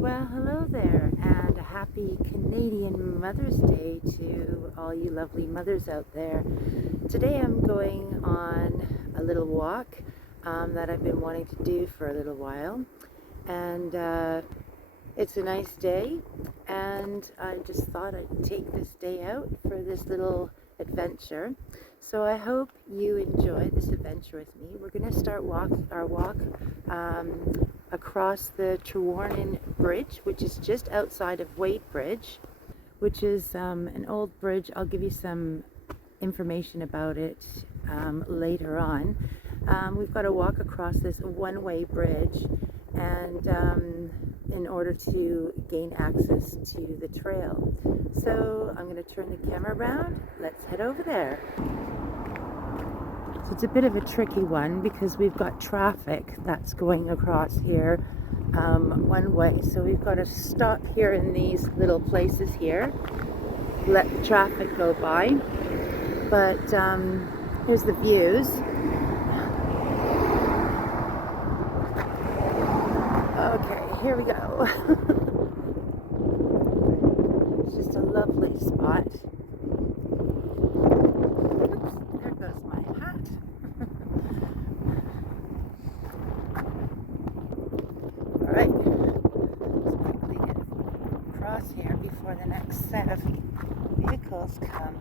Well, hello there, and a happy Canadian Mother's Day to all you lovely mothers out there. Today I'm going on a little walk that I've been wanting to do for a little while, and it's a nice day, and I just thought I'd take this day out for this little adventure. So I hope you enjoy this adventure with me. We're going to start our walk across the Trewornan Bridge, which is just outside of Wadebridge, which is an old bridge. I'll give you some information about it later on. We've got to walk across this one-way bridge, and in order to gain access to the trail. So I'm going to turn the camera around. Let's head over there. So it's a bit of a tricky one because we've got traffic that's going across here one way. So we've got to stop here in these little places here, let the traffic go by. But here's the views. Okay, here we go. It's just a lovely spot. Oops, there goes my hat. All right, let's quickly get across here before the next set of vehicles come.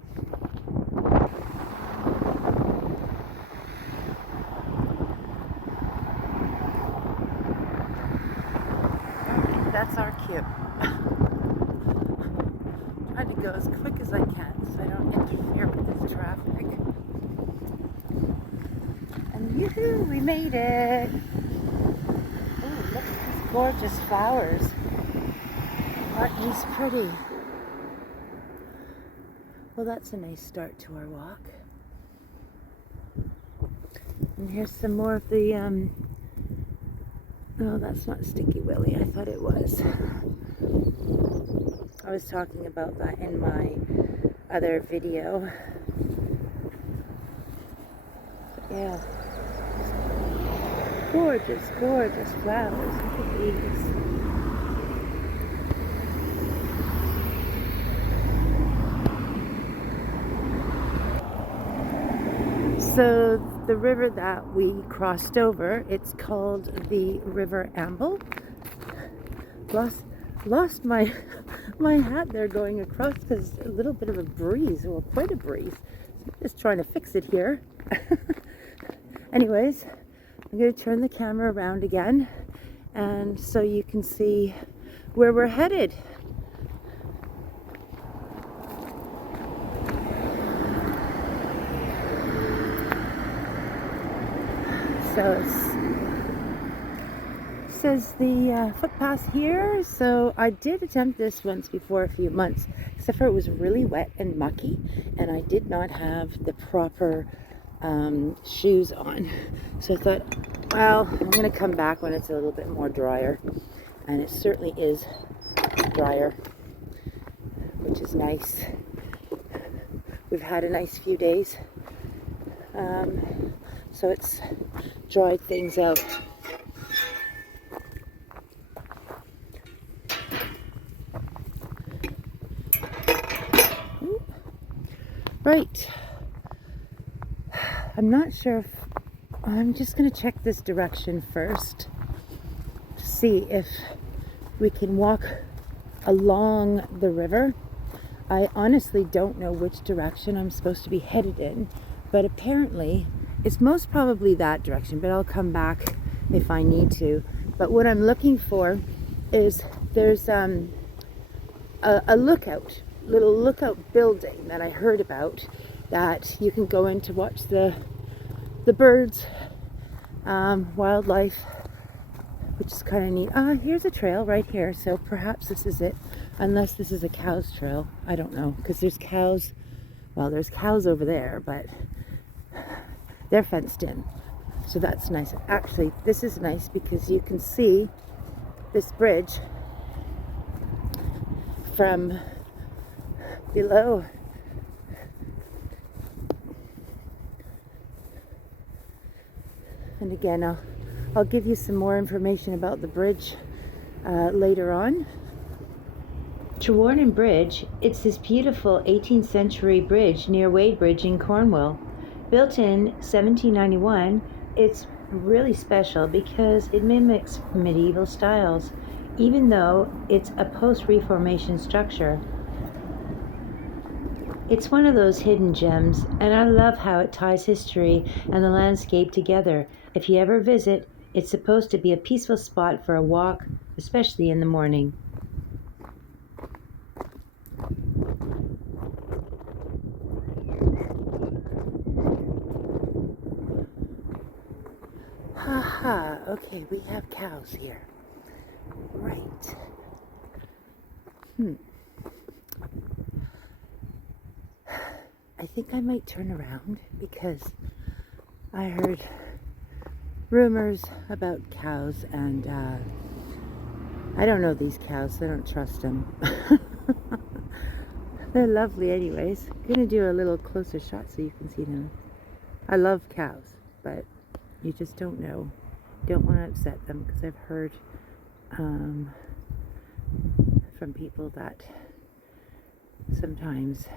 That's our cue. Trying to go as quick as I can so I don't interfere with this traffic. And yoo-hoo, we made it! Oh, look at these gorgeous flowers. Aren't these pretty? Well, that's a nice start to our walk. And here's some more of the no, that's not Sticky Willy. I thought it was. I was talking about that in my other video. But yeah. Gorgeous, gorgeous flowers. Look at these. So the river that we crossed over, it's called the River Amble. Lost my hat there going across because a little bit of a breeze, or quite a breeze. So I'm just trying to fix it here. Anyways, I'm going to turn the camera around again, and so you can see where we're headed. So it says the footpath here. So I did attempt this once before a few months, except for it was really wet and mucky, and I did not have the proper shoes on. So I thought, well, I'm going to come back when it's a little bit more drier, and it certainly is drier, which is nice. We've had a nice few days. So it's dried things out. Right. I'm not sure if I'm just going to check this direction first to see if we can walk along the river. I honestly don't know which direction I'm supposed to be headed in, but apparently it's most probably that direction, but I'll come back if I need to. But what I'm looking for is there's a little lookout building that I heard about that you can go in to watch the birds, wildlife, which is kind of neat. Here's a trail right here, so perhaps this is it, unless this is a cow's trail. I don't know, because there's cows. Well, there's cows over there, but they're fenced in, so that's nice. Actually, this is nice because you can see this bridge from below. And again, I'll give you some more information about the bridge later on. Trewornan Bridge, it's this beautiful 18th century bridge near Wadebridge in Cornwall. Built in 1791, it's really special because it mimics medieval styles, even though it's a post-Reformation structure. It's one of those hidden gems, and I love how it ties history and the landscape together. If you ever visit, it's supposed to be a peaceful spot for a walk, especially in the morning. Haha, okay, we have cows here. Right. I think I might turn around because I heard rumors about cows, and I don't know these cows. I don't trust them. They're lovely anyways. I'm gonna do a little closer shot so you can see them. I love cows, but you just don't know. Don't want to upset them because I've heard from people that sometimes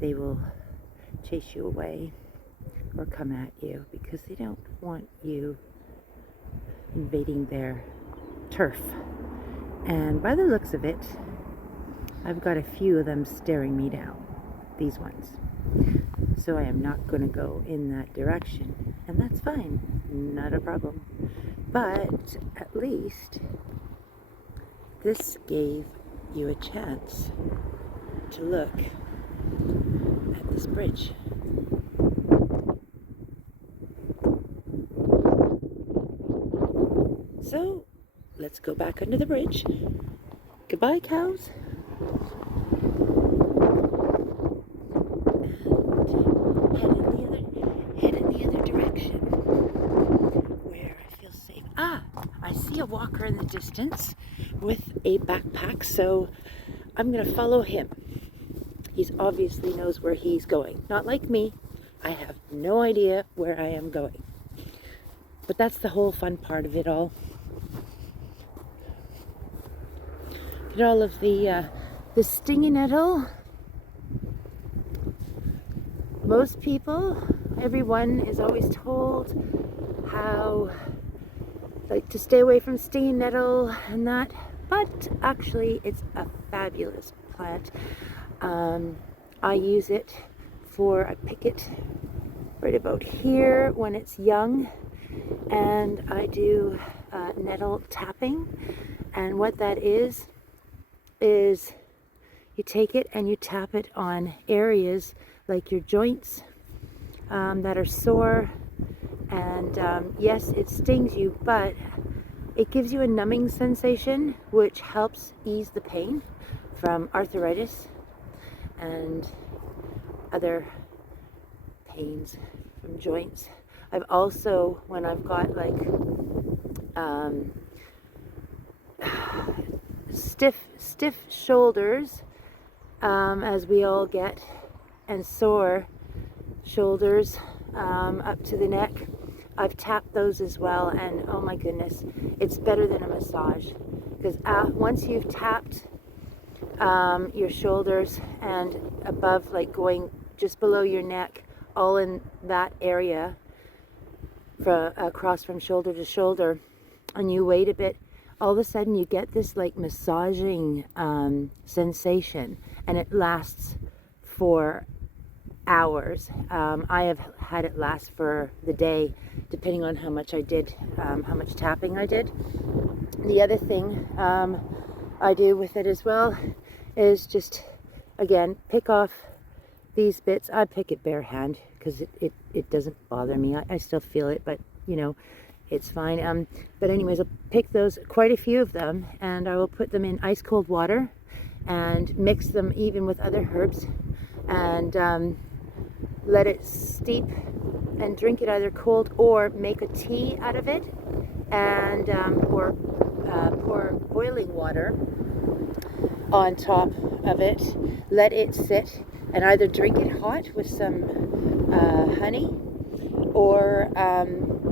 they will chase you away or come at you because they don't want you invading their turf. And by the looks of it, I've got a few of them staring me down, these ones. So I am not going to go in that direction, and that's fine, not a problem. But at least this gave you a chance to look at this bridge. So let's go back under the bridge. Goodbye, cows. Head in the other direction where I feel safe. Ah, I see a walker in the distance with a backpack, so I'm gonna follow him. He obviously knows where he's going. Not like me. I have no idea where I am going. But that's the whole fun part of it all. Get all of the stinging nettle. Most people, everyone is always told how, like, to stay away from stinging nettle and that, but actually it's a fabulous plant. I use it I pick it right about here when it's young, and I do nettle tapping. And what that is you take it and you tap it on areas like your joints that are sore, and yes, it stings you, but it gives you a numbing sensation which helps ease the pain from arthritis and other pains from joints. I've also, when I've got like stiff shoulders, as we all get, and sore shoulders up to the neck, I've tapped those as well, and oh my goodness, it's better than a massage, because once you've tapped your shoulders and above, like going just below your neck, all in that area, across from shoulder to shoulder, and you wait a bit, all of a sudden you get this like massaging sensation, and it lasts for hours. I have had it last for the day, depending on how much I did, how much tapping I did. The other thing I do with it as well is just, again, pick off these bits. I pick it bare hand because it doesn't bother me. I still feel it, but you know, it's fine. But anyways, I'll pick those, quite a few of them, and I will put them in ice cold water and mix them even with other herbs, and let it steep and drink it either cold or make a tea out of it, and or pour boiling water on top of it, let it sit, and either drink it hot with some honey, or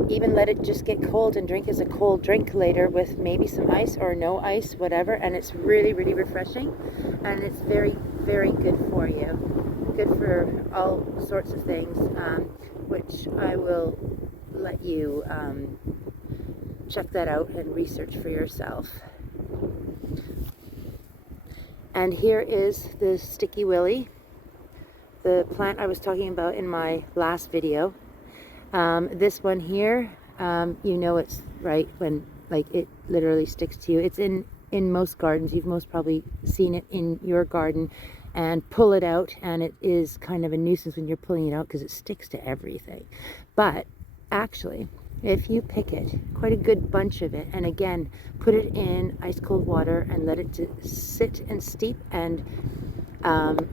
even let it just get cold and drink as a cold drink later with maybe some ice or no ice, whatever. And it's really, really refreshing, and it's very, very good for you. Good for all sorts of things, which I will let you check that out and research for yourself. And here is the sticky willy, the plant I was talking about in my last video. This one here, you know it's right when like it literally sticks to you. It's in most gardens. You've most probably seen it in your garden, and pull it out, and it is kind of a nuisance when you're pulling it out because it sticks to everything. But actually, if you pick it, quite a good bunch of it, and again, put it in ice cold water and let it sit and steep, and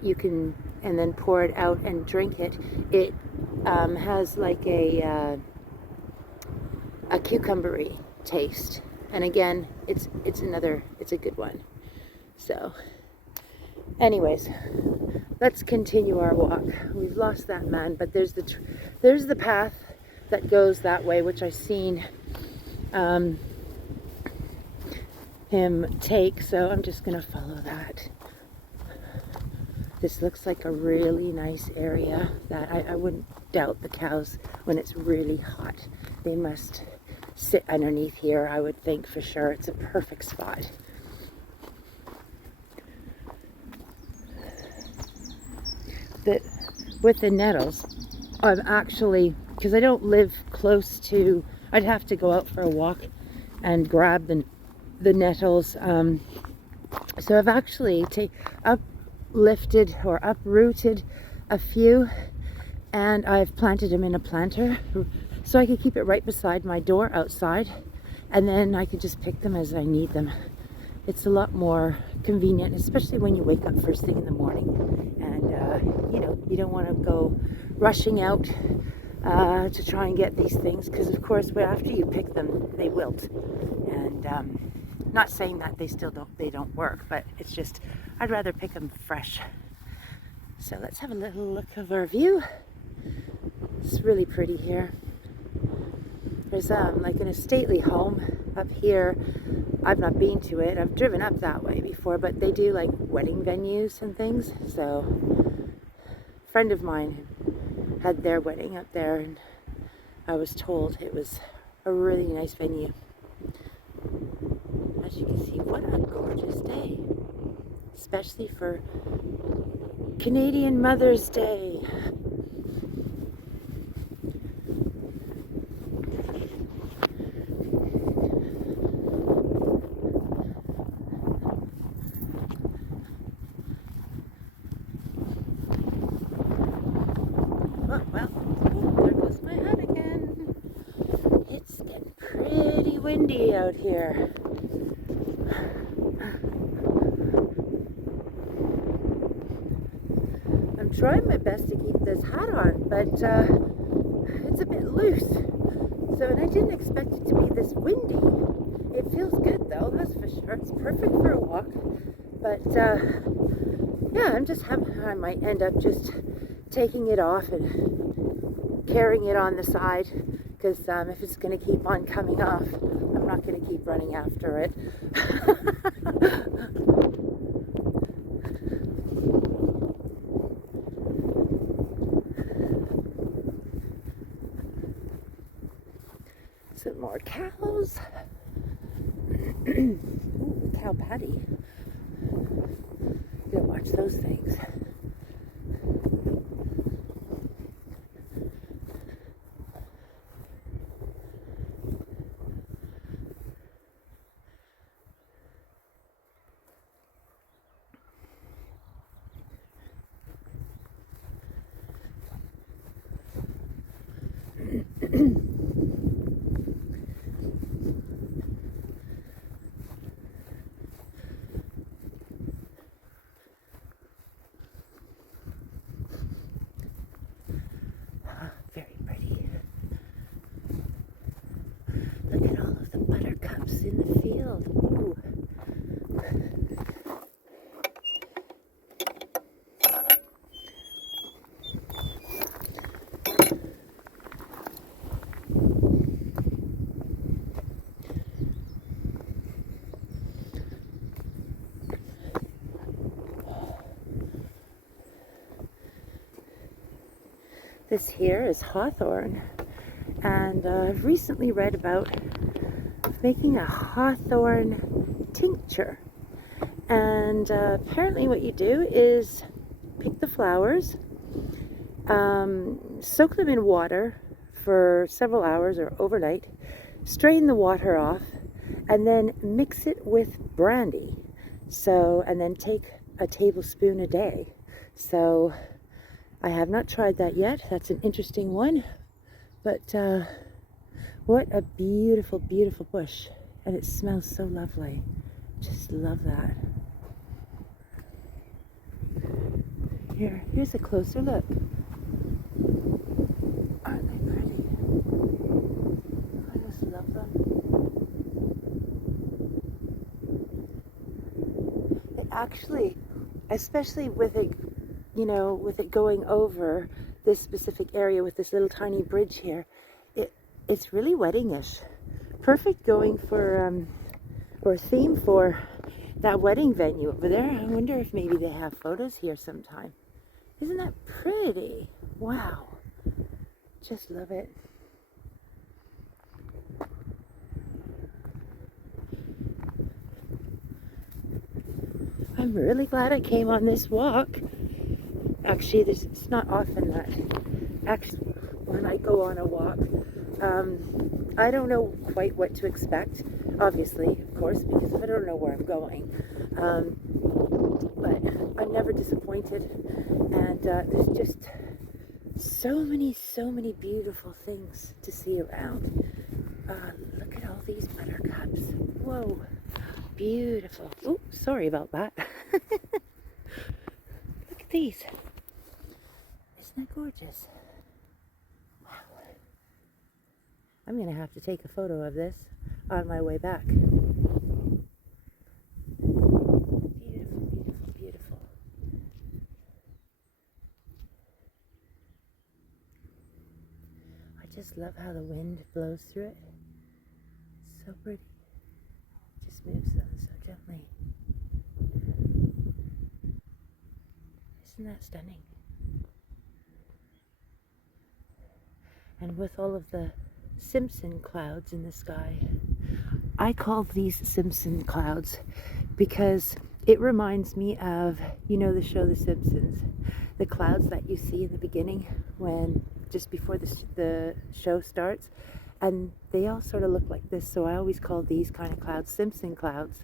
you can, and then pour it out and drink it. It has like a cucumbery taste, and again, it's a good one. So anyways, let's continue our walk. We've lost that man, but there's the path that goes that way, which I've seen him take, so I'm just gonna follow that. This looks like a really nice area that I wouldn't doubt the cows, when it's really hot, they must sit underneath here, I would think, for sure. It's a perfect spot. With the nettles, I'm actually, because I don't live close to, I'd have to go out for a walk and grab the nettles. So I've actually uplifted or uprooted a few, and I've planted them in a planter so I could keep it right beside my door outside, and then I could just pick them as I need them. It's a lot more convenient, especially when you wake up first thing in the morning, and you know, you don't want to go rushing out to try and get these things, because of course after you pick them they wilt, and not saying that they don't work, but it's just I'd rather pick them fresh. So let's have a little look of our view. It's really pretty here. There's like an stately home up here. I've not been to it. I've driven up that way before, but they do like wedding venues and things. So a friend of mine had their wedding up there, and I was told it was a really nice venue. As you can see, what a gorgeous day, especially for Canadian Mother's Day. Oh, well, there goes my hat again. It's getting pretty windy out here. I'm trying my best to keep this hat on, but it's a bit loose. So, and I didn't expect it to be this windy. It feels good though, that's for sure. It's perfect for a walk. But yeah, I might end up just taking it off and carrying it on the side, because if it's going to keep on coming off, I'm not going to keep running after it. Some more cows. Ooh, cow patty. Gotta watch those things. This here is hawthorn, and I've recently read about making a hawthorn tincture. And apparently what you do is pick the flowers, soak them in water for several hours or overnight, strain the water off, and then mix it with brandy. So, and then take a tablespoon a day. So I have not tried that yet. That's an interesting one. But what a beautiful, beautiful bush. And it smells so lovely. Just love that. Here's a closer look. Aren't they pretty? I just love them. It actually, especially with it, with it going over this specific area with this little tiny bridge here, it's really weddingish. Perfect going for, or theme for that wedding venue over there. I wonder if maybe they have photos here sometime. Isn't that pretty? Wow. Just love it. I'm really glad I came on this walk. Actually, it's not often that, actually, when I go on a walk, I don't know quite what to expect, obviously, of course, because I don't know where I'm going. But I'm never disappointed, and there's just so many beautiful things to see around. Look at all these buttercups. Whoa, beautiful. Oh, sorry about that. Look at these. Isn't that gorgeous? Wow. I'm going to have to take a photo of this on my way back. Just love how the wind blows through it. It's so pretty. It just moves them so gently. Isn't that stunning? And with all of the Simpson clouds in the sky, I call these Simpson clouds because it reminds me of, the show The Simpsons. The clouds that you see in the beginning when just before the show starts, and they all sort of look like this, so I always call these kind of clouds Simpson clouds.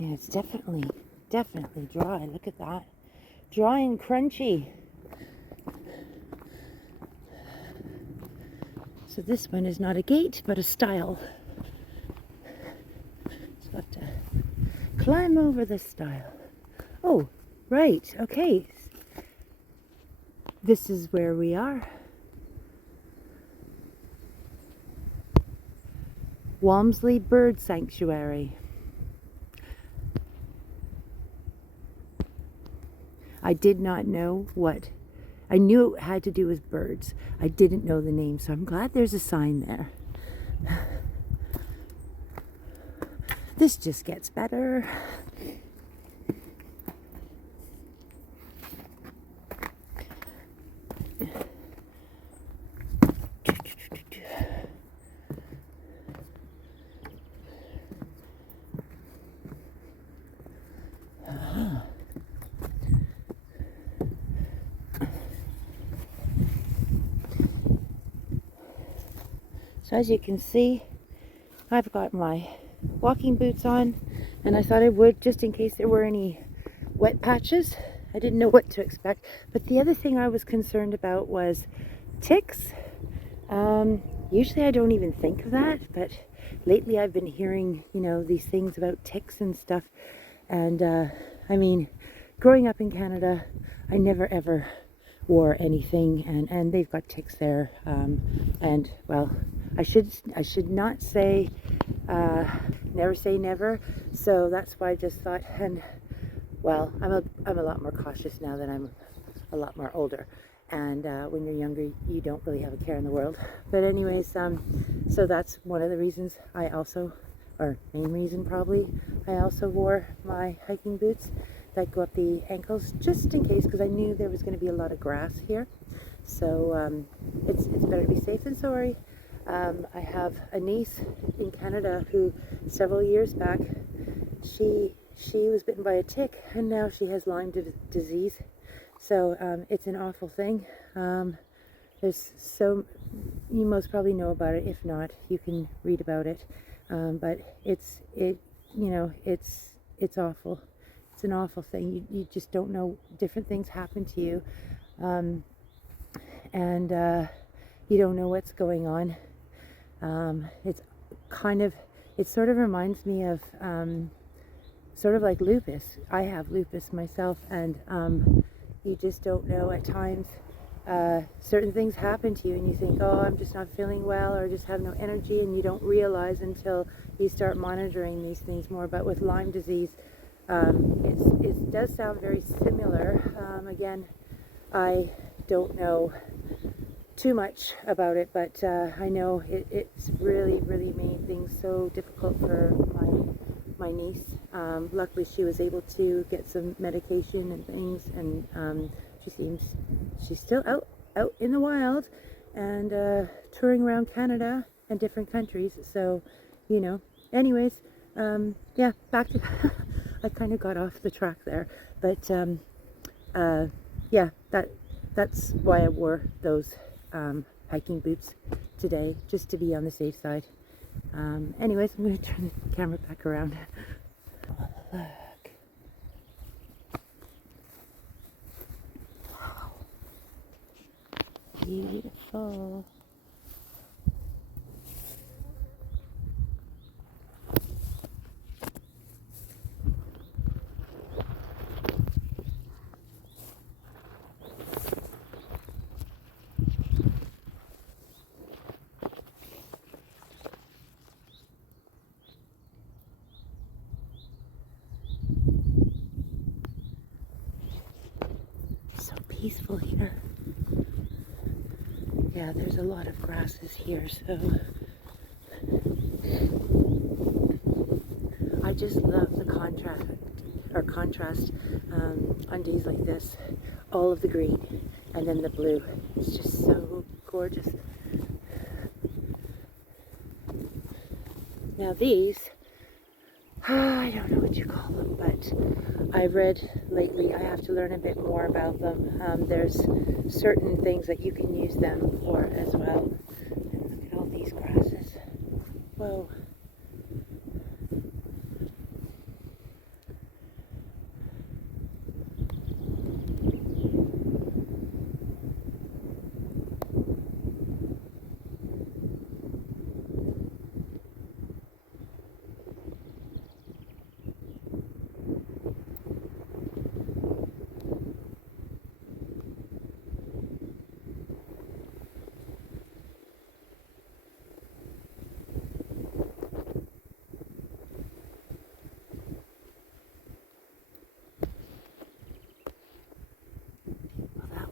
Yeah, it's definitely dry. Look at that. Dry and crunchy. So this one is not a gate, but a stile. So I have to climb over the stile. Oh, right. Okay. This is where we are. Walmsley Bird Sanctuary. I did not know what. I knew it had to do with birds. I didn't know the name, so I'm glad there's a sign there. This just gets better. So as you can see, I've got my walking boots on, and I thought I would just in case there were any wet patches. I didn't know what to expect. But the other thing I was concerned about was ticks. Usually I don't even think of that, but lately I've been hearing, these things about ticks and stuff. And I mean, growing up in Canada, I never ever wore anything, and they've got ticks there, and well, I should not say never say never, so that's why I just thought, and well, I'm a lot more cautious now that I'm a lot more older, and when you're younger you don't really have a care in the world. But anyways, so that's one of the reasons I also, or main reason probably, I also wore my hiking boots that go up the ankles, just in case, because I knew there was going to be a lot of grass here. So it's better to be safe than sorry. I have a niece in Canada who several years back, she was bitten by a tick, and now she has Lyme disease. So it's an awful thing. There's so, you most probably know about it. If not, you can read about it. But it's awful. It's an awful thing. You just don't know. Different things happen to you, and you don't know what's going on. It sort of reminds me of sort of like lupus. I have lupus myself, and you just don't know at times. Certain things happen to you and you think, oh, I'm just not feeling well, or just have no energy, and you don't realize until you start monitoring these things more. But with Lyme disease, it does sound very similar. Again, I don't know too much about it, but I know it's really made things so difficult for my niece. Luckily she was able to get some medication and things, and she's still out in the wild and touring around Canada and different countries. So, you know, anyways, yeah, back to I kind of got off the track there, but yeah, that's why I wore those hiking boots today, just to be on the safe side. Anyways, I'm going to turn the camera back around. Oh, look. Wow. Beautiful. Peaceful here. Yeah, there's a lot of grasses here, so I just love the contrast on days like this. All of the green and then the blue. It's just so gorgeous. Now these, I don't know what you call them, but I've read lately, I have to learn a bit more about them. There's certain things that you can use them for as well. And look at all these grasses. Whoa.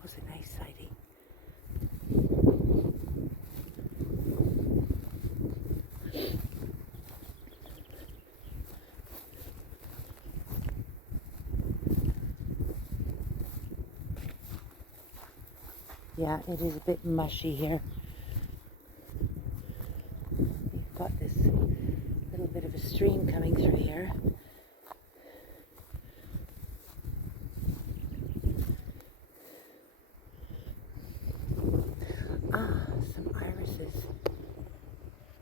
A nice sighting. Yeah, it is a bit mushy here. We've got this little bit of a stream coming through here. Ah, some irises.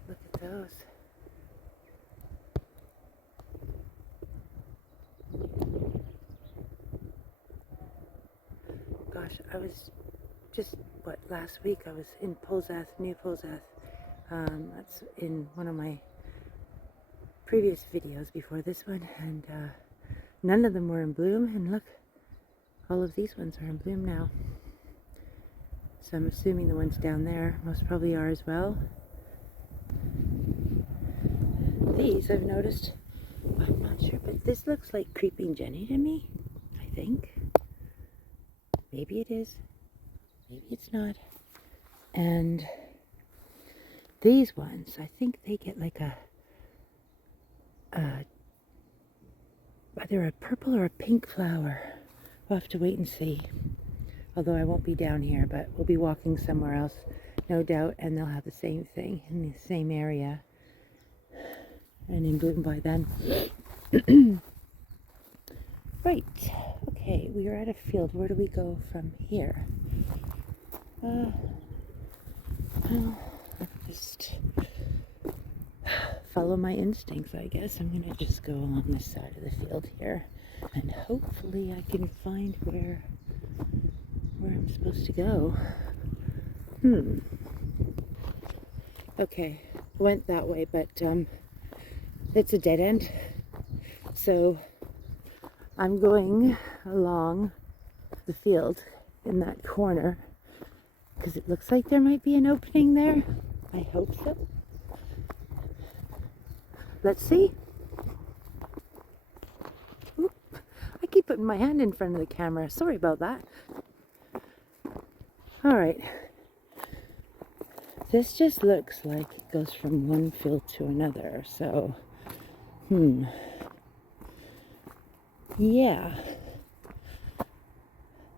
Look at those. Gosh, I was just, last week I was in New Polzath. That's in one of my previous videos before this one, and none of them were in bloom, and look, all of these ones are in bloom now. So I'm assuming the ones down there most probably are as well. These I've noticed, I'm not sure, but this looks like creeping Jenny to me, I think. Maybe it is, maybe it's not. And these ones, I think they get like either a purple or a pink flower. We'll have to wait and see. Although I won't be down here, but we'll be walking somewhere else, no doubt, and they'll have the same thing in the same area and in bloom by then. Right, okay, we are at a field. Where do we go from here? I'll just follow my instincts, I guess. I'm gonna just go along this side of the field here, and hopefully I can find where I'm supposed to go. Okay, went that way, but it's a dead end. So I'm going along the field in that corner because it looks like there might be an opening there. I hope so. Let's see. Oop, I keep putting my hand in front of the camera. Sorry about that. All right. This just looks like it goes from one field to another. So, yeah.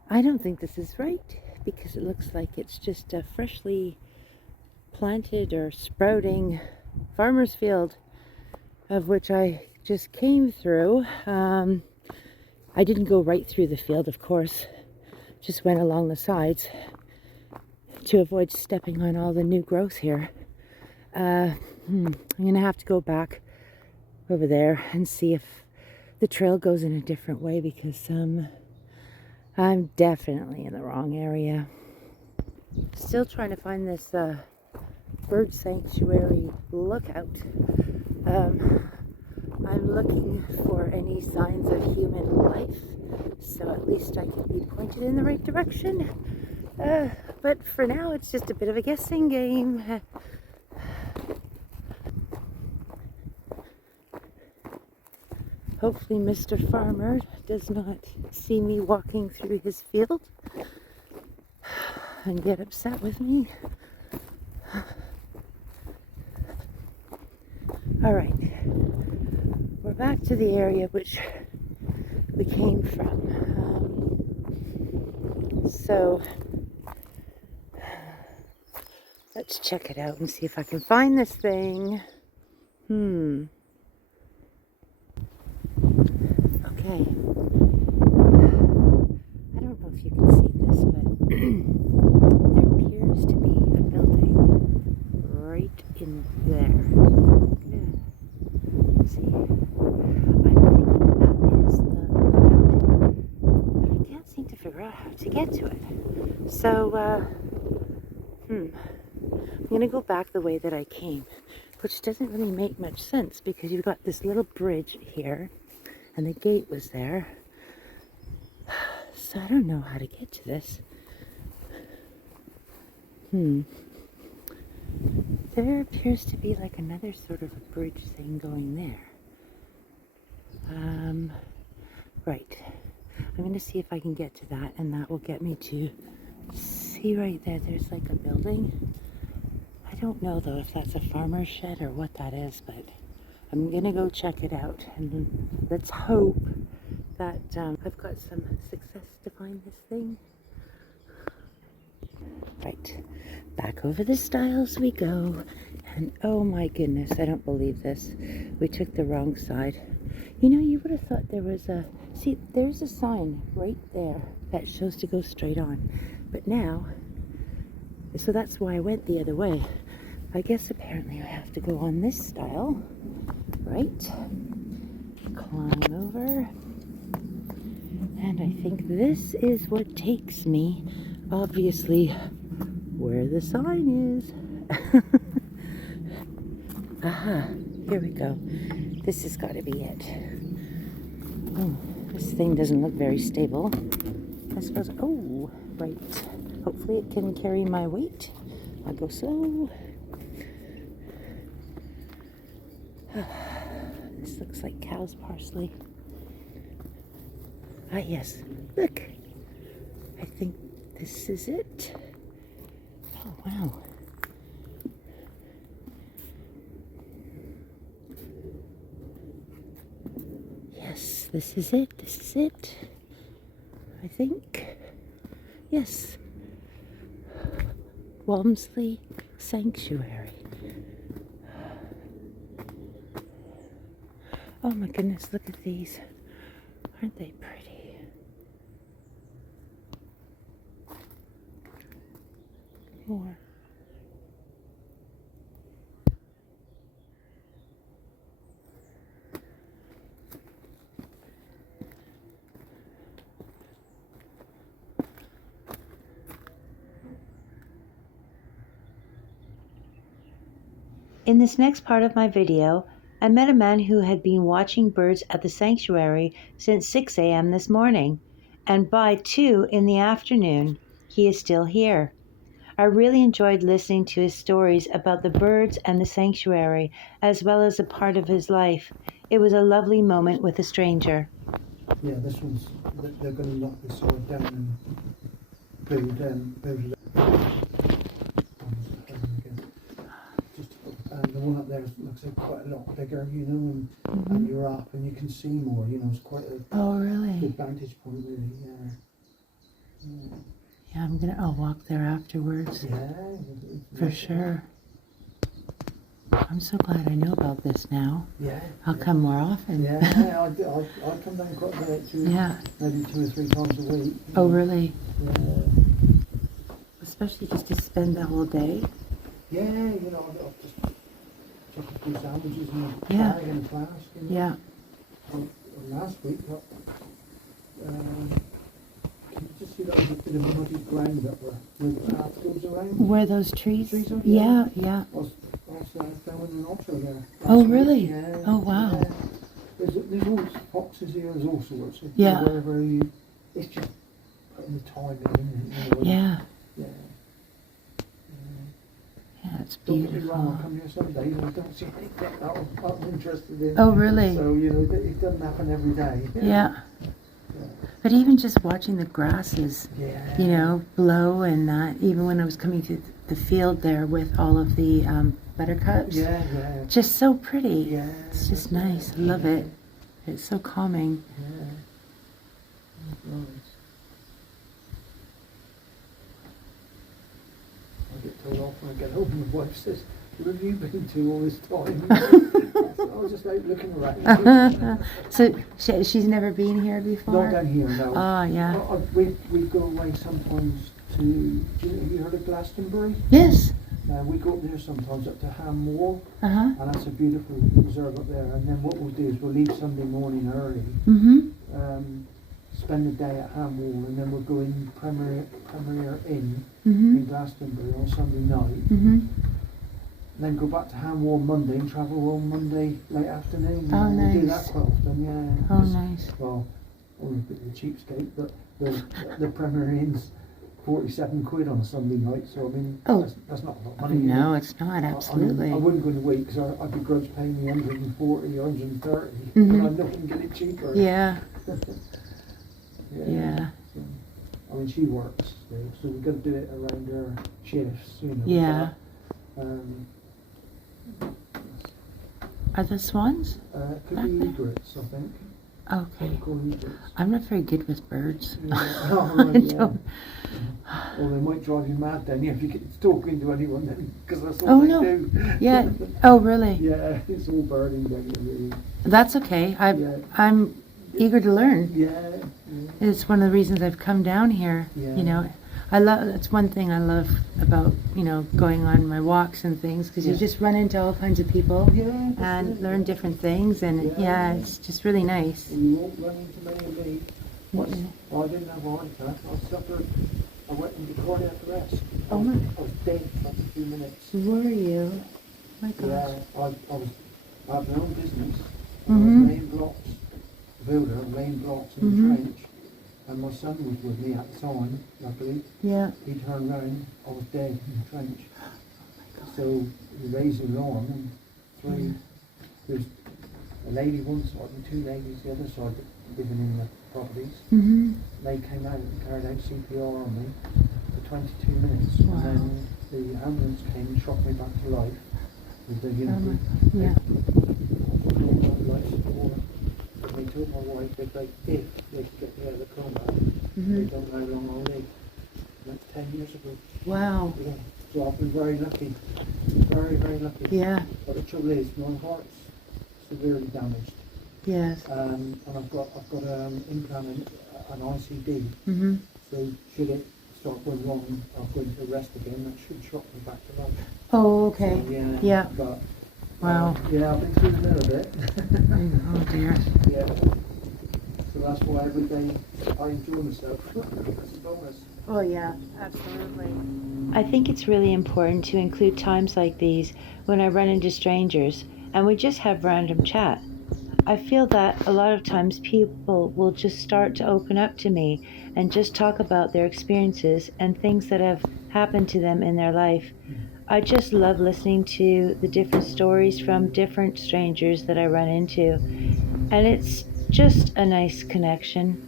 I don't think this is right because it looks like it's just a freshly planted or sprouting farmer's field, of which I just came through. I didn't go right through the field, of course, just went along the sides to avoid stepping on all the new growth here. I'm gonna have to go back over there and see if the trail goes in a different way because I'm definitely in the wrong area. Still trying to find this bird sanctuary lookout. I'm looking for any signs of human life, so at least I can be pointed in the right direction. But for now, it's just a bit of a guessing game. Hopefully Mr. Farmer does not see me walking through his field and get upset with me. All right, we're back to the area which we came from. So let's check it out and see if I can find this thing. Okay. I don't know if you can see this, but there appears to be a building right in there. Let's see. I'm thinking that is the lookout, but I can't seem to figure out how to get to it. So, I'm gonna go back the way that I came, which doesn't really make much sense because you've got this little bridge here and the gate was there. So I don't know how to get to this. There appears to be like another sort of a bridge thing going there. Right. I'm going to see if I can get to that, and that will get me to see right there. There's like a building. I don't know though if that's a farmer's shed or what that is, but I'm going to go check it out, and let's hope that I've got some success to find this thing. Right, back over the stiles we go, and oh my goodness, I don't believe this. We took the wrong side. You know, you would have thought there was a, see, there's a sign right there that shows to go straight on, but now, so that's why I went the other way. I guess apparently I have to go on this stile, right? Climb over, and I think this is what takes me, obviously, where the sign is. Aha, here we go. This has got to be it. Oh, this thing doesn't look very stable. I suppose, oh, right. Hopefully it can carry my weight. I'll go slow. This looks like cow's parsley. Ah, yes. Look. I think this is it. Oh, wow. Yes, this is it. This is it. I think. Yes. Walmsley Sanctuary. Oh my goodness, look at these. Aren't they pretty? More. In this next part of my video, I met a man who had been watching birds at the sanctuary since 6 a.m. this morning, and by 2 in the afternoon, he is still here. I really enjoyed listening to his stories about the birds and the sanctuary, as well as a part of his life. It was a lovely moment with a stranger. Yeah, this one's, they're going to knock this side down and build it up. And the one up there looks like quite a lot bigger, you know, and you're up and you can see more, you know, it's quite a good vantage point, really, yeah. Yeah, I'll walk there afterwards. Yeah. For sure. I'm so glad I know about this now. Yeah. I'll come more often. Yeah, I'll come down quite a bit, maybe 2 or 3 times a week. Oh, really? Yeah. Especially just to spend the whole day. Yeah, you know, I'll just chuck a few sandwiches in the bag in the flask. You know. Yeah. And last week, can you just see that was a bit of muddy ground up where the path goes around? Where those trees? Yeah. Yeah. I was filming an otter there. Oh, really? Yeah. Oh, wow. Yeah. There's all foxes here, there's all sorts of wherever you, it's just putting the time in, you know. Yeah. Yeah. Yeah, it's Don't get me beautiful. wrong, I come here some days and I don't see anything that I'm interested in. Oh, really? So, you know, it doesn't happen every day. Yeah. But even just watching the grasses, you know, blow and that, even when I was coming through the field there with all of the buttercups. Yeah. Just so pretty. Yeah. It's just nice. I love it. It's so calming. Yeah. Nice. I get told off when I get home, my wife says, "Where have you been to all this time?" I was just out looking around. So she's never been here before? Not down here, no. Oh, yeah. We go away sometimes to, have you heard of Glastonbury? Yes. We go up there sometimes up to Ham Wall, Uh-huh. and that's a beautiful reserve up there. And then what we'll do is we'll leave Sunday morning early, spend the day at Ham Wall, and then we'll go in Premier Inn in Glastonbury on Sunday night. Then go back to Ham Wall Monday and travel home Monday late afternoon. Oh, nice. We do that quite often, yeah. Oh, nice. Well, only a bit of a cheapskate, but the Premier Inn's 47 quid on a Sunday night, so I mean, that's not a lot of money. No, it's not, absolutely. I wouldn't go in a week because I'd begrudge paying me 140, 130, but I know I can get it cheaper. Yeah. Yeah. So, I mean, she works still, so we've got to do it around her shifts, you know. Yeah. But, Are the swans? could be egrets, I think. Okay. Called egrets. I'm not very good with birds. Yeah. Oh, right, yeah. Or they might drive you mad then if you get talking to anyone then, because that's all they do. Yeah. Oh, really? Yeah, it's all birding down here, really. That's okay. I'm eager to learn. Yeah. It's one of the reasons I've come down here. Yeah. You know, it's one thing I love about, you know, going on my walks and things, because you just run into all kinds of people and learn different things, and it's just really nice. Well, you won't run into many of me. Well, I didn't have a heart attack. I went into cardiac arrest. Oh my. I was dead for a few minutes. Were you? My gosh. Yeah, I have my own business. I was laying blocks, builder, laying blocks in the trench. and my son was with me at the time, luckily. Yeah. He turned round, I was dead in the trench. So we raised the alarm, and three, there's a lady one side and two ladies the other side living in the properties. Mm-hmm. They came out and carried out CPR on me for 22 minutes. Wow. And then the ambulance came and shocked me back to life with the unity. Yeah. Life support. And they told my wife that if they could get me out of the coma, they don't know how long I'll live. And that's 10 years ago. Wow. Yeah. So I've been very lucky. Very, very lucky. Yeah. But the trouble is, my heart's severely damaged. Yes. And I've got implant and an ICD. Mm-hmm. So should it start going wrong, I'll go into rest again. That should shock me back to life. Oh, okay. So, yeah. Yeah. But Wow. yeah, I've been through a little bit. Oh dear. Yeah. So that's why every day I enjoy myself. That's a bonus. Oh yeah, absolutely. I think it's really important to include times like these when I run into strangers and we just have random chat. I feel that a lot of times people will just start to open up to me and just talk about their experiences and things that have happened to them in their life. I just love listening to the different stories from different strangers that I run into, and it's just a nice connection.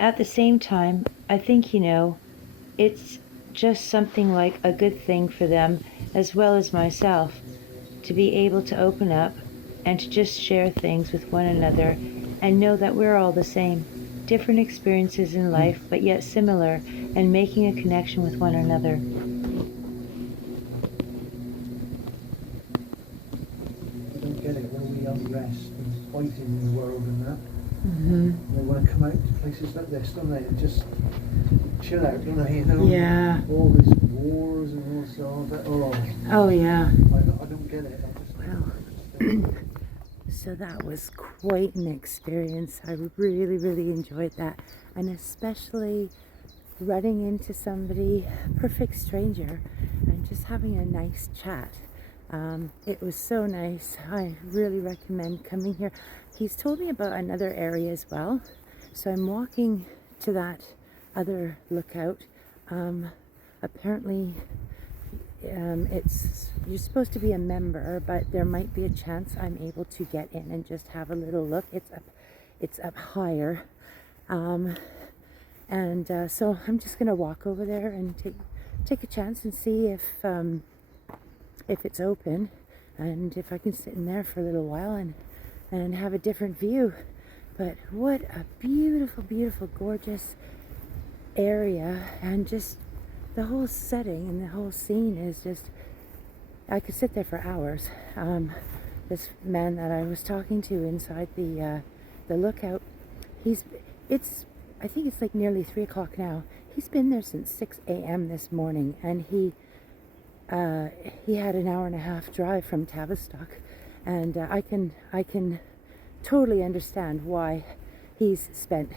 At the same time, I think, it's just something like a good thing for them as well as myself to be able to open up and to just share things with one another and know that we're all the same. Different experiences in life, but yet similar, and making a connection with one another. I don't get it when we unrest and fighting in the world and that. Mm-hmm. They want to come out to places like this, don't they? And just chill out, don't they? You know? Yeah. All these wars and all sorts of Oh, yeah. I don't get it. I just Wow. So that was quite an experience. I really, really enjoyed that. And especially running into somebody, a perfect stranger, and just having a nice chat. It was so nice. I really recommend coming here. He's told me about another area as well. So I'm walking to that other lookout. Apparently, you're supposed to be a member, but there might be a chance I'm able to get in and just have a little look. It's up higher, and so I'm just gonna walk over there and take a chance and see if it's open, and if I can sit in there for a little while and have a different view. But what a beautiful, beautiful, gorgeous area, and just the whole setting and the whole scene is just, I could sit there for hours. This man that I was talking to inside the lookout, I think it's like nearly 3 o'clock now. He's been there since 6 a.m. this morning, and he had an hour and a half drive from Tavistock, and I can totally understand why he's spent,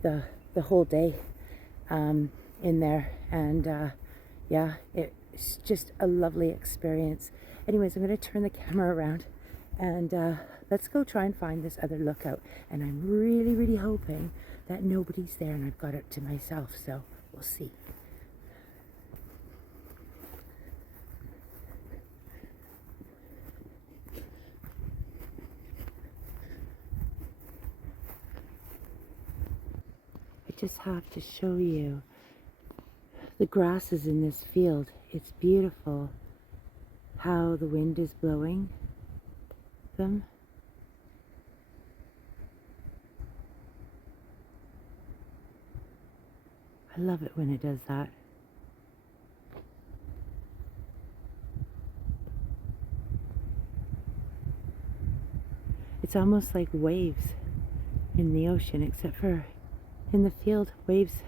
the whole day in there, and yeah, it's just a lovely experience. Anyways, I'm going to turn the camera around and let's go try and find this other lookout, and I'm really, really hoping that nobody's there and I've got it to myself, so we'll see. I just have to show you the grasses in this field. It's beautiful how the wind is blowing them. I love it when it does that. It's almost like waves in the ocean, except for in the field, waves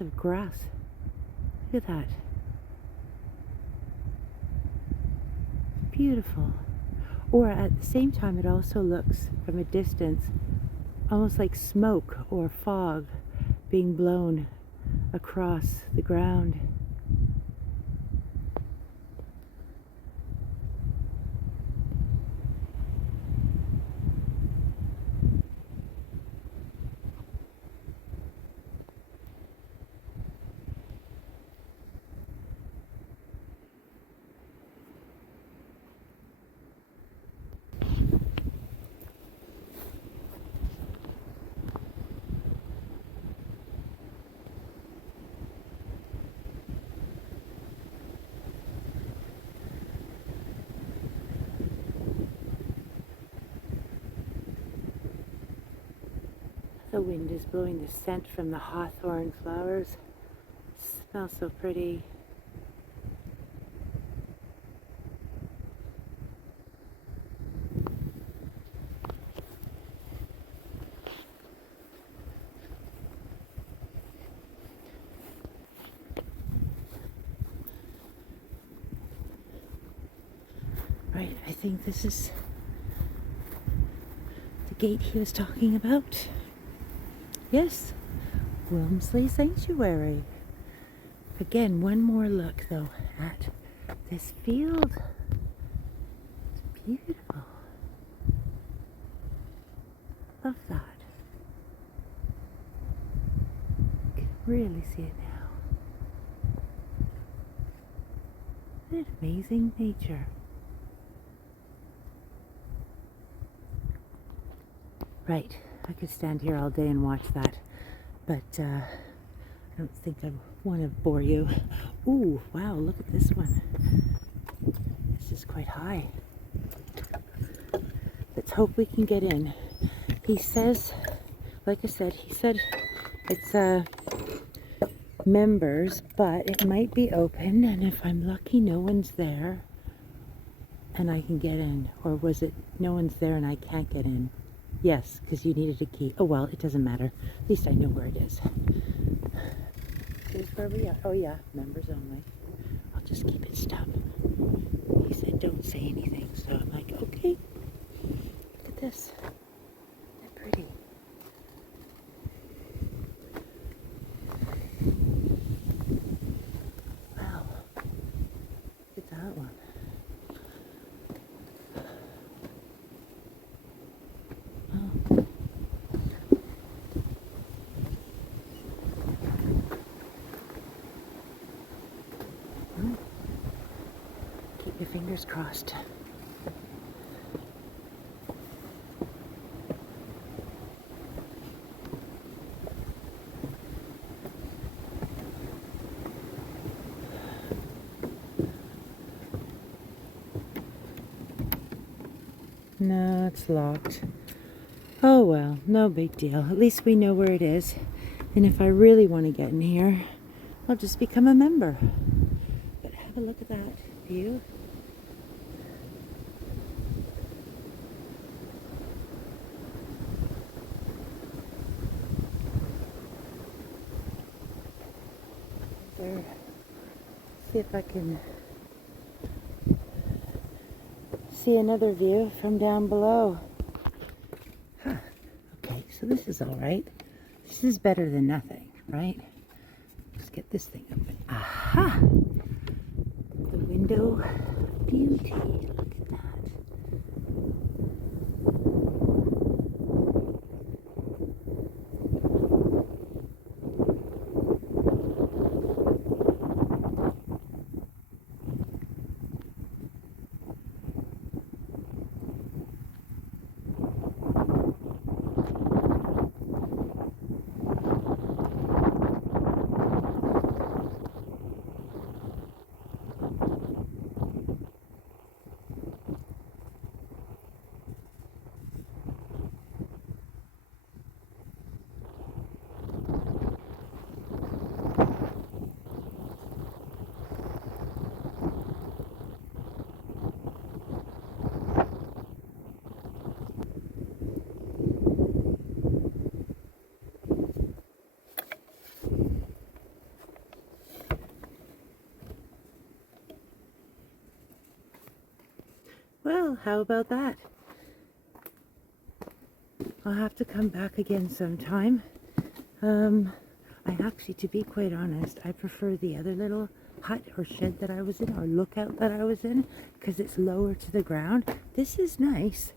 of grass. Look at that. Beautiful. Or at the same time, it also looks from a distance almost like smoke or fog being blown across the ground. The wind is blowing the scent from the hawthorn flowers. Smells so pretty. Right, I think this is the gate he was talking about. Yes, Walmsley Sanctuary. Again, one more look though at this field. It's beautiful. Love that. You can really see it now. Isn't it amazing, nature? Right, I could stand here all day and watch that, but I don't think I want to bore you. Ooh, wow, look at this one. This is quite high. Let's hope we can get in. He says, like I said, he said it's members, but it might be open, and if I'm lucky, no one's there and I can get in. Or was it no one's there and I can't get in? Yes, because you needed a key. Oh well, it doesn't matter. At least I know where it is. Here's where we are. Oh yeah, members only. I'll just keep it stub. He said don't say anything, so I'm like, okay. Look at this. Isn't that pretty? Wow. Look at that one. Keep your fingers crossed. No, it's locked. Oh well, no big deal. At least we know where it is. And if I really want to get in here, I'll just become a member. But have a look at that view. There. See if I can see another view from down below. Huh. Okay, so this is all right. This is better than nothing, right? Let's get this thing open. Aha! The window beauty. Look at that. Well, how about that? I'll have to come back again sometime. I actually, to be quite honest, I prefer the other little hut or shed that I was in, or lookout that I was in, because it's lower to the ground. This is nice.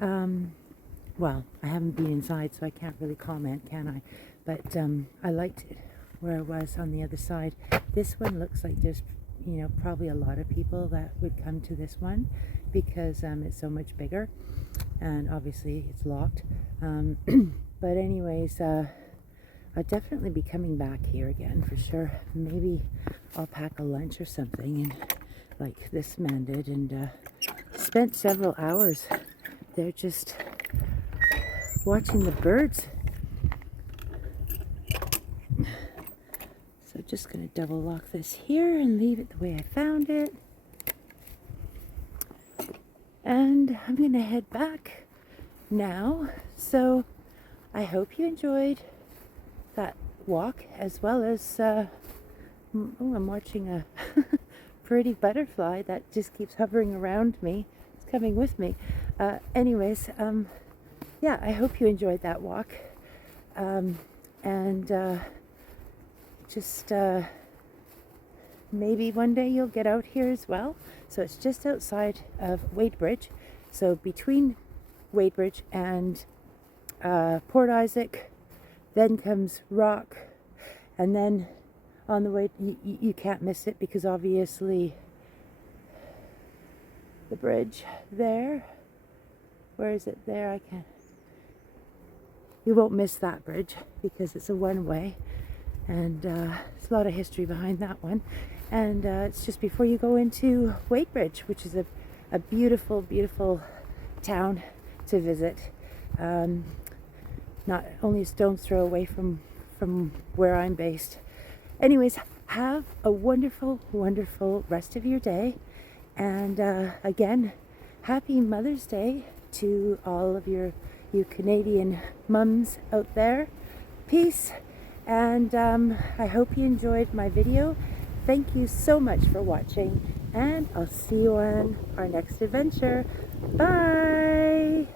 Well, I haven't been inside, so I can't really comment, can I? But I liked it where I was on the other side. This one looks like there's, you know, probably a lot of people that would come to this one because it's so much bigger, and obviously it's locked. But anyways, I'll definitely be coming back here again for sure. Maybe I'll pack a lunch or something, and like this man did, and spent several hours there just watching the birds just going to double lock this here and leave it the way I found it. And I'm going to head back now. So I hope you enjoyed that walk, as well as, oh, I'm watching a pretty butterfly that just keeps hovering around me. It's coming with me. Anyways, yeah, I hope you enjoyed that walk. Just maybe one day you'll get out here as well. So it's just outside of Wadebridge. So between Wadebridge and Port Isaac, then comes Rock, and then on the way, you can't miss it because obviously the bridge there, where is it there? I can't. You won't miss that bridge because it's a one-way, and there's a lot of history behind that one. And it's just before you go into Wadebridge, which is a beautiful, beautiful town to visit. Not only a stone's throw away from where I'm based. Anyways, have a wonderful, wonderful rest of your day. And again, happy Mother's Day to all of you Canadian mums out there. Peace. And I hope you enjoyed my video. Thank you so much for watching, and I'll see you on our next adventure. Bye!